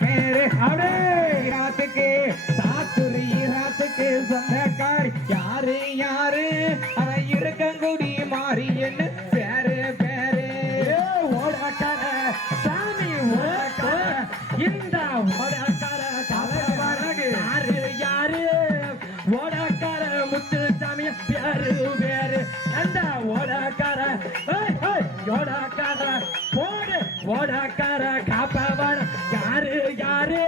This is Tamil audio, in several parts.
பேரு ஈராத்துக்கு சாத்துரு ஈராத்துக்கு சொந்தக்காரி யாரு யாரு? அவன் இருக்கங்குடி மாறி என்ன? பேரு பேரு. ஓடக்கார சாமி ஓடக்கார இந்த ஓடக்கார தலைவரகு. யாரு யாரு? ஓடக்கார முத்து சாமி பேரு பேரு. அந்த ஓடக்கார ஏய், ஏய், ஓடக்கார போடு ஓடக்கார காப்பவன் யாரு யாரு?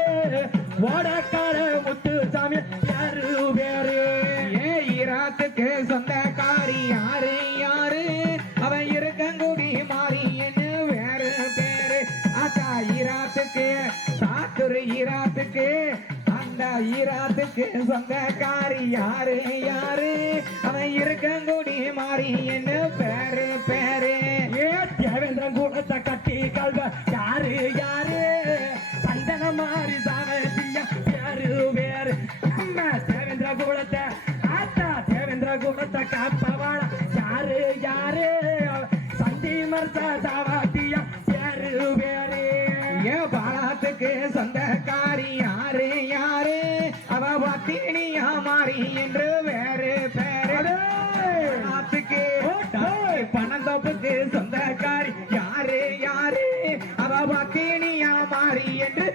ஓடக்கார முத்துசாமி யாரு வேறு? ஏ ஈராத்துக்கு சொந்தக்காரி யாரு யாரு? அவன் இருக்கங்குடி மாறி என்ன வேறு பேரு? அக்கா ஈராத்துக்கு சாத்துரு ஈராத்துக்கு அந்த ஈராத்துக்கு சொந்தக்காரி யாரு யாரு? அவன் இருக்கங்குடி மாறி என்ன பேரு பேரு? நம்ம தேவேந்திர கூடத்தை ஆத்தா தேவேந்திர கூடத்தை காப்பவாள? யாரு யாரு? சந்தி மர்சா சாவத்திய? பேரு வேறு. ஏ பாலாத்துக்கு சொந்தக்காரி யாரு யாரு? அவ பத்தினியா மாறி என்று வேறு பேரு. பாலாத்துக்கு பணந்தோப்புக்கு சொந்தக்காரி யாரு யாரு? அவ பத்தினியா மாறி என்று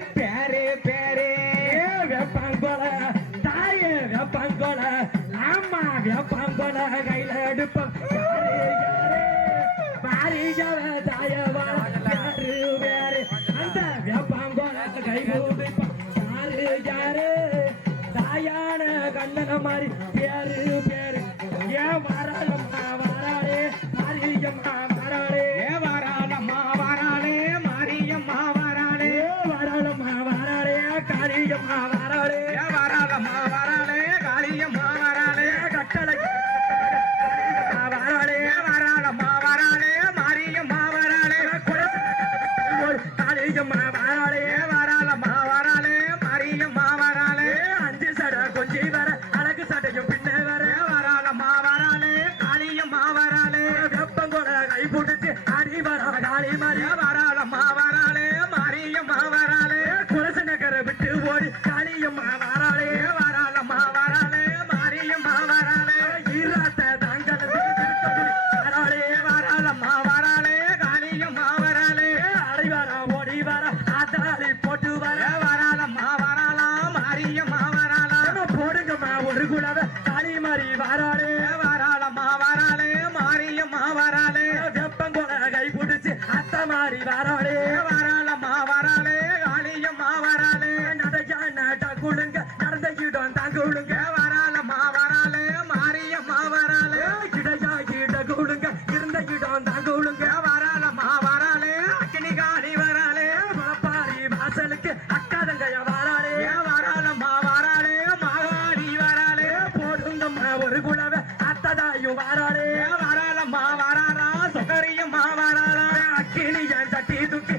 யாரு யாரு? தாயான கண்ணன மாதிரி பேரு மாறி மாறி வராளம்மா வராளே வாராளம்மா வாராளே மாரியம்மா வாராளே. குலச விட்டு ஓடி காளியம்மா வாராளே ஏ வாராளம்மா வாராளே காளியம்மா வாராளே நடையா நட குழுங்க நடந்த இடம் தாங்குழுங்க ஏ வாராளம்மா வாராளே மாரியம்மா வாராளே கிடையா இட குழுங்க இருந்த இடம் தாங்குழுங்க ஏ அக்கினி காளி வராளே பாப்பாரி வாசலுக்கு அக்காதங்கைய வாராளே ஏ வாராளம்மா வாராளே மாகாணி வாராளே போடுங்கம்மா ஒரு குழவை அத்ததாயும் வாராளே வாராளா தட்டி துக்கி